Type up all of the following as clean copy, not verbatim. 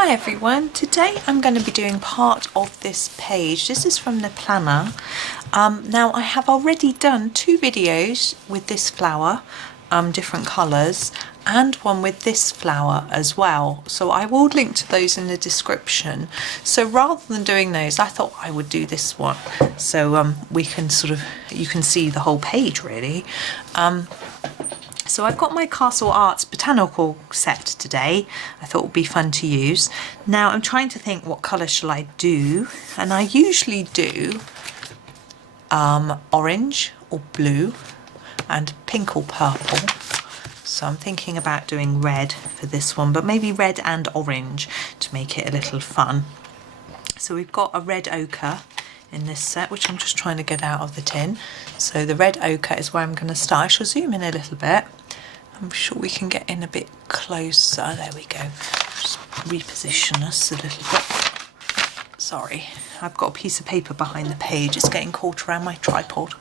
Hi everyone, today I'm going to be doing part of this page. This is from the planner. Now I have already done 2 videos with this flower, different colours, and one with this flower as well. So I will link to those in the description. So rather than doing those, I thought I would do this one. So we can you can see the whole page really. So I've got my Castle Arts Botanical set today. I thought it would be fun to use. Now I'm trying to think what colour shall I do, and I usually do orange or blue and pink or purple. So I'm thinking about doing red for this one, but maybe red and orange to make it a little fun. So we've got a red ochre in this set, which I'm just trying to get out of the tin. So the red ochre is where I'm going to start. I shall zoom in a little bit. I'm sure we can get in a bit closer. There we go. Just reposition us a little bit. Sorry, I've got a piece of paper behind the page. It's getting caught around my tripod.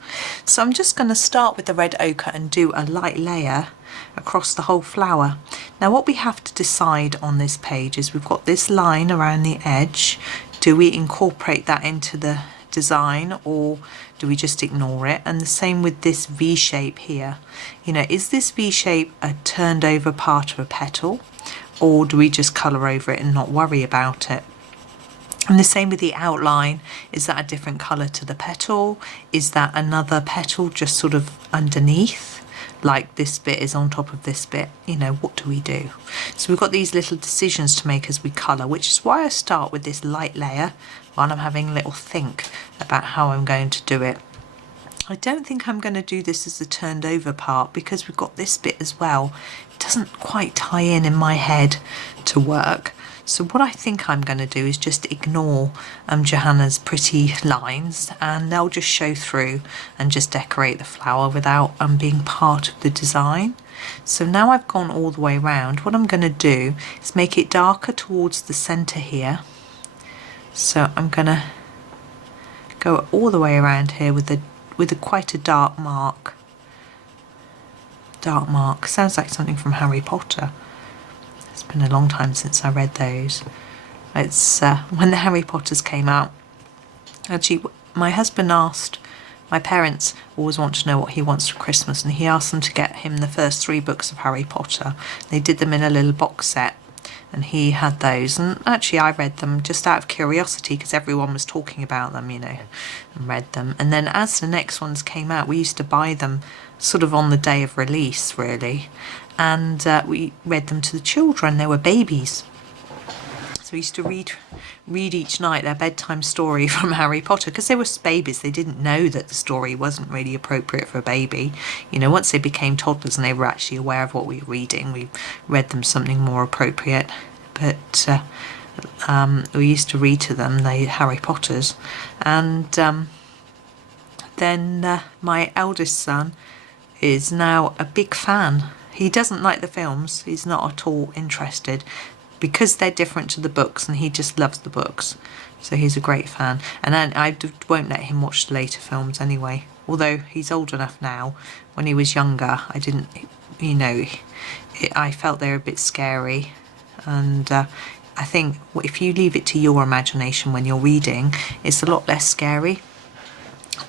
So I'm just going to start with the red ochre and do a light layer across the whole flower. Now what we have to decide on this page is we've got this line around the edge. Do we incorporate that into the design or do we just ignore it? And the same with this V shape here. You know, is this V shape a turned over part of a petal, or do we just colour over it and not worry about it? And the same with the outline. Is that a different colour to the petal? Is that another petal just sort of underneath? Like this bit is on top of this bit, you know, what do we do? So we've got these little decisions to make as we colour, which is why I start with this light layer while I'm having a little think about how I'm going to do it. I don't think I'm going to do this as the turned over part because we've got this bit as well. It doesn't quite tie in my head to work. So what I think I'm going to do is just ignore Johanna's pretty lines, and they'll just show through and just decorate the flower without being part of the design. So now I've gone all the way around. What I'm going to do is make it darker towards the centre here. So I'm going to go all the way around here with quite a dark mark. Dark mark sounds like something from Harry Potter. It's been a long time since I read those. It's when the Harry Potters came out. Actually, my husband asked, my parents always want to know what he wants for Christmas, and he asked them to get him the first 3 books of Harry Potter. They did them in a little box set, and he had those. And actually I read them just out of curiosity because everyone was talking about them, you know, and read them. And then as the next ones came out, we used to buy them sort of on the day of release, really. And we read them to the children. They were babies. So we used to read each night their bedtime story from Harry Potter because they were babies. They didn't know that the story wasn't really appropriate for a baby. You know, once they became toddlers and they were actually aware of what we were reading, we read them something more appropriate. But we used to read to them the Harry Potters. And then my eldest son is now a big fan. He doesn't like the films. He's not at all interested because they're different to the books, and he just loves the books. So he's a great fan. And then I won't let him watch the later films anyway. Although he's old enough now. When he was younger, I didn't, you know, I felt they were a bit scary. And I think if you leave it to your imagination when you're reading, it's a lot less scary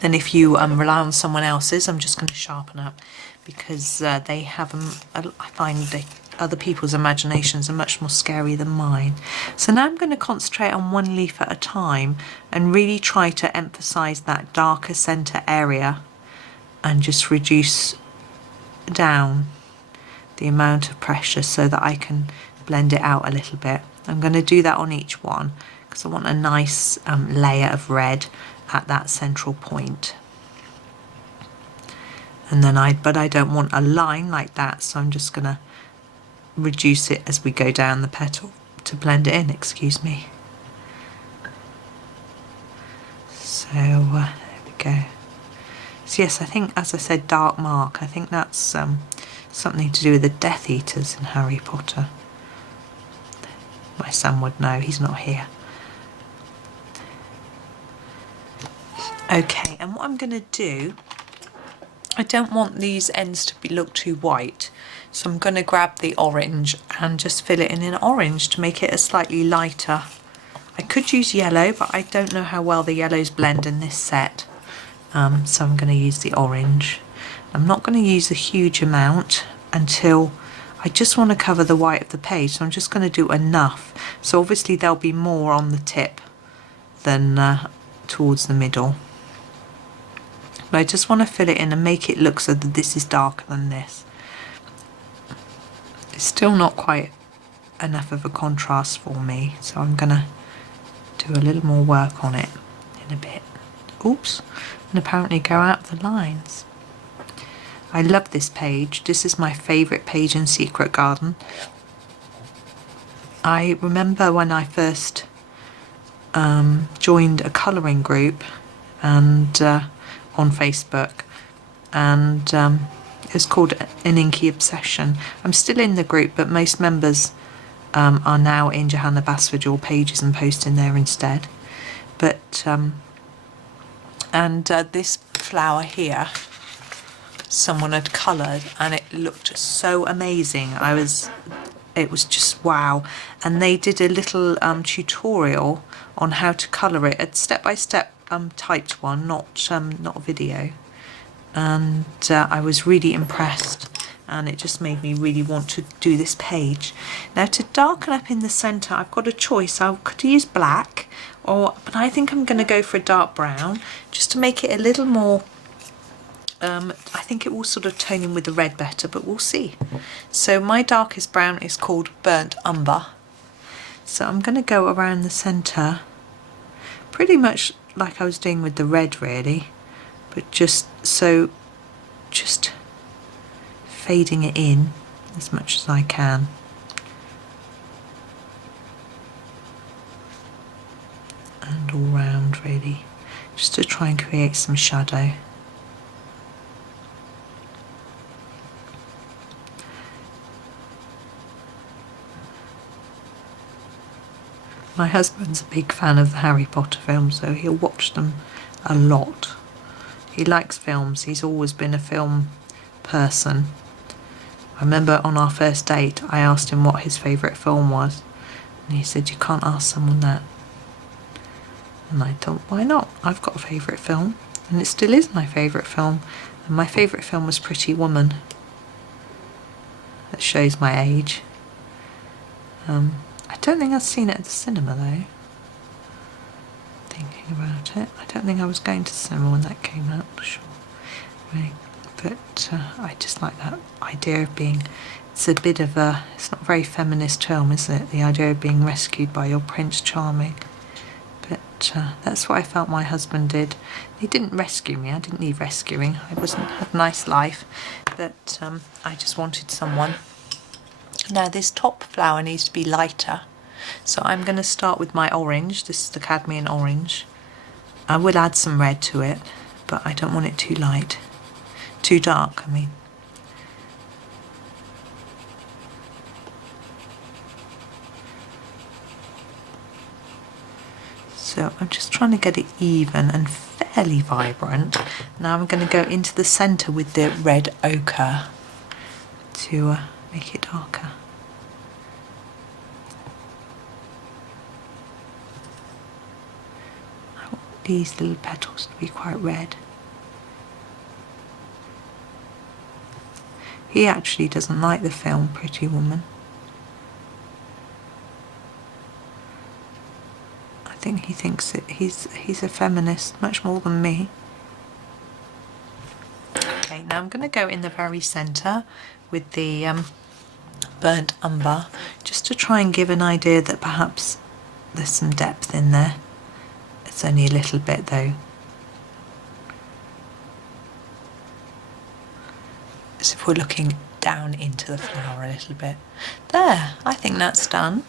than if you rely on someone else's. I'm just going to sharpen up because they have I find other people's imaginations are much more scary than mine. So now I'm going to concentrate on one leaf at a time and really try to emphasize that darker center area and just reduce down the amount of pressure so that I can blend it out a little bit. I'm going to do that on each one because I want a nice layer of red at that central point. And then but I don't want a line like that, so I'm just going to reduce it as we go down the petal to blend it in, excuse me. So there we go. So yes, I think, as I said, dark mark, I think that's something to do with the Death Eaters in Harry Potter. My son would know, he's not here. Okay, and what I'm going to do, I don't want these ends to look too white, So I'm going to grab the orange and just fill it in orange to make it a slightly lighter. I could use yellow, but I don't know how well the yellows blend in this set. So I'm going to use the orange. I'm not going to use a huge amount until I just want to cover the white of the page. So I'm just going to do enough. So obviously there'll be more on the tip than towards the middle. But I just want to fill it in and make it look so that this is darker than this. It's still not quite enough of a contrast for me, so I'm going to do a little more work on it in a bit. Oops, and apparently go out the lines. I love this page. This is my favourite page in Secret Garden. I remember when I first joined a colouring group and on Facebook, and it was called An Inky Obsession. I'm still in the group, but most members are now in Johanna Basford your pages and posting there instead. But this flower here, someone had coloured, and it looked so amazing. It was just wow. And they did a little tutorial on how to colour it, a step-by-step typed one, not a video. And I was really impressed, and it just made me really want to do this page. Now, to darken up in the centre, I've got a choice. I could use black, but I think I'm going to go for a dark brown just to make it a little more. I think it will sort of tone in with the red better, but we'll see. So my darkest brown is called Burnt Umber. So I'm going to go around the centre, pretty much like I was doing with the red really, but just fading it in as much as I can. And all round really, just to try and create some shadow. My husband's a big fan of the Harry Potter films, so he'll watch them a lot. He likes films, he's always been a film person. I remember on our first date I asked him what his favourite film was, and he said, "You can't ask someone that." And I thought, why not? I've got a favourite film, and it still is my favourite film. And my favourite film was Pretty Woman. That shows my age. I don't think I've seen it at the cinema though. Thinking about it, I don't think I was going to the cinema when that came out, for sure. Right. But I just like that idea of being, it's a bit of a, it's not a very feminist film, is it? The idea of being rescued by your Prince Charming. But that's what I felt my husband did. He didn't rescue me, I didn't need rescuing. I had a nice life, but I just wanted someone. Now this top flower needs to be lighter, so I'm going to start with my orange. This is the Cadmium Orange. I will add some red to it, but I don't want it too light, too dark I mean. So I'm just trying to get it even and fairly vibrant. Now I'm going to go into the centre with the red ochre to make it darker. I want these little petals to be quite red. He actually doesn't like the film Pretty Woman. I think he thinks that he's a feminist much more than me. Okay, now I'm going to go in the very centre with the burnt umber, just to try and give an idea that perhaps there's some depth in there. It's only a little bit though. As if we're looking down into the flower a little bit. There, I think that's done.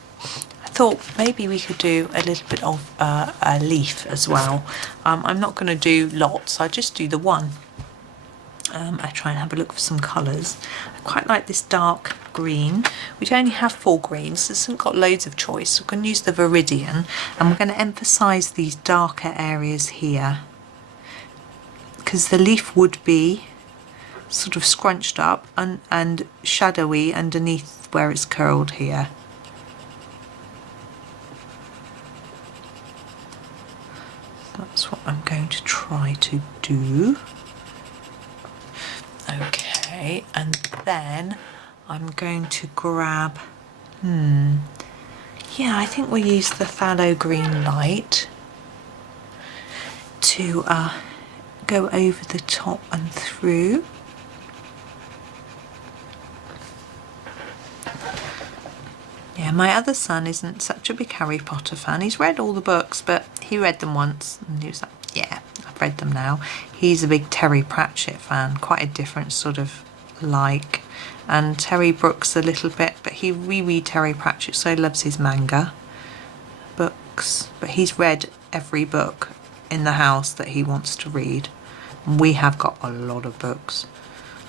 I thought maybe we could do a little bit of a leaf as well. I'm not going to do lots, I'll just do the one. I try and have a look for some colours. I quite like this dark green. We only have 4 greens, so it's got loads of choice. We're going to use the Viridian, and we're going to emphasise these darker areas here, because the leaf would be sort of scrunched up and shadowy underneath where it's curled here. That's what I'm going to try to do. Okay, and then I'm going to grab, yeah, I think we'll use the Pthalo green light to go over the top and through. Yeah, my other son isn't such a big Harry Potter fan. He's read all the books, but he read them once and he was like, yeah, I've read them now. He's a big Terry Pratchett fan, quite a different sort of like. And Terry Brooks a little bit, but he reread Terry Pratchett, so he loves his manga books. But he's read every book in the house that he wants to read. And we have got a lot of books.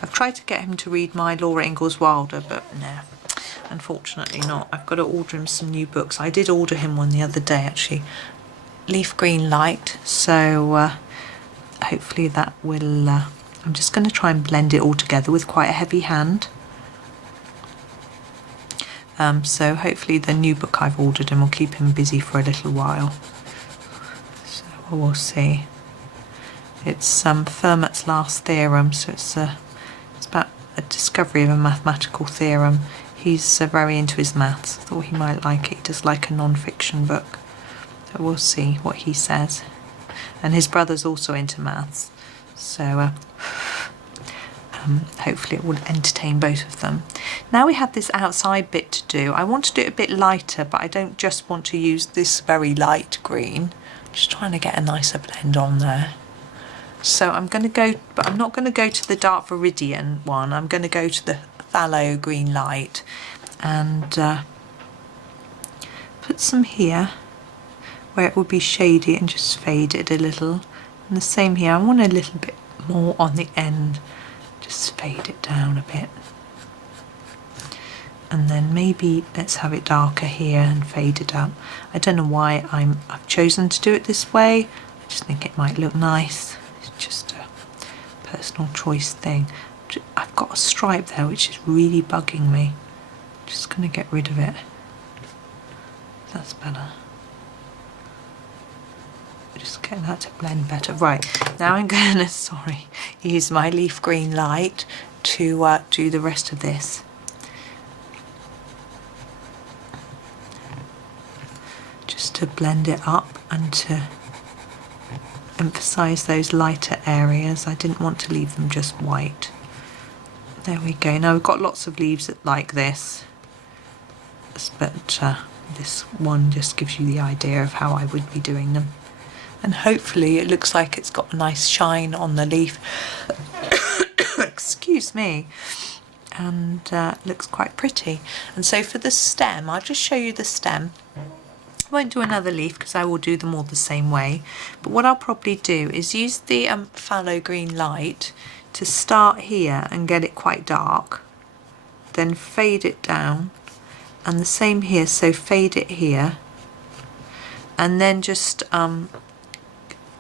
I've tried to get him to read my Laura Ingalls Wilder, but no. Unfortunately not. I've got to order him some new books. I did order him one the other day actually, Leaf Green Light, so hopefully that will, I'm just going to try and blend it all together with quite a heavy hand. So hopefully the new book I've ordered him will keep him busy for a little while. So we'll see. It's Fermat's Last Theorem, so it's about a discovery of a mathematical theorem. He's very into his maths. I thought he might like it. He does like a non-fiction book. So we'll see what he says. And his brother's also into maths. So hopefully it will entertain both of them. Now we have this outside bit to do. I want to do it a bit lighter, but I don't just want to use this very light green. I'm just trying to get a nicer blend on there. So I'm going to go, but I'm not going to go to the dark Viridian one. I'm going to go to the Pthalo green light and put some here where it would be shady and just fade it a little. And the same here. I want a little bit more on the end. Just fade it down a bit. And then maybe let's have it darker here and fade it up. I don't know why I've chosen to do it this way. I just think it might look nice. It's just a personal choice thing. I've got a stripe there which is really bugging me. Just going to get rid of it. That's better. Just get that to blend better. Right, now I'm going to, use my leaf green light to do the rest of this. Just to blend it up and to emphasise those lighter areas. I didn't want to leave them just white. There we go. Now we've got lots of leaves like this, but this one just gives you the idea of how I would be doing them. And hopefully it looks like it's got a nice shine on the leaf. Excuse me. And looks quite pretty. And so for the stem, I'll just show you the stem. I won't do another leaf because I will do them all the same way. But what I'll probably do is use the Pthalo green light to start here and get it quite dark. Then fade it down. And the same here, so fade it here. And then just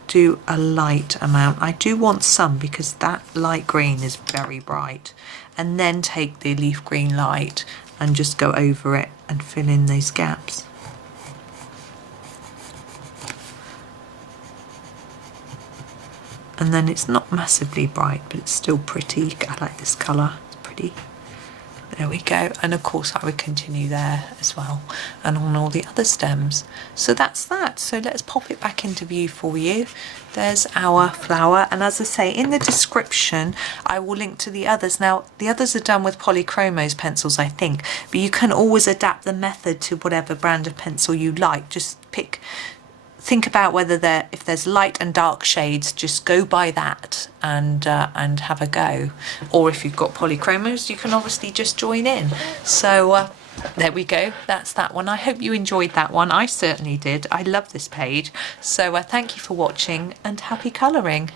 do a light amount. I do want some because that light green is very bright. And then take the leaf green light and just go over it and fill in those gaps. And then it's not massively bright, but it's still pretty. I like this colour, it's pretty. There we go. And of course I would continue there as well and on all the other stems. So that's that. So let's pop it back into view for you. There's our flower. And as I say, in the description, I will link to the others. Now, the others are done with Polychromos pencils, I think, but you can always adapt the method to whatever brand of pencil you like. Just think about whether if there's light and dark shades, just go by that and have a go. Or if you've got Polychromos, you can obviously just join in. So there we go. That's that one. I hope you enjoyed that one. I certainly did. I love this page. So thank you for watching and happy colouring.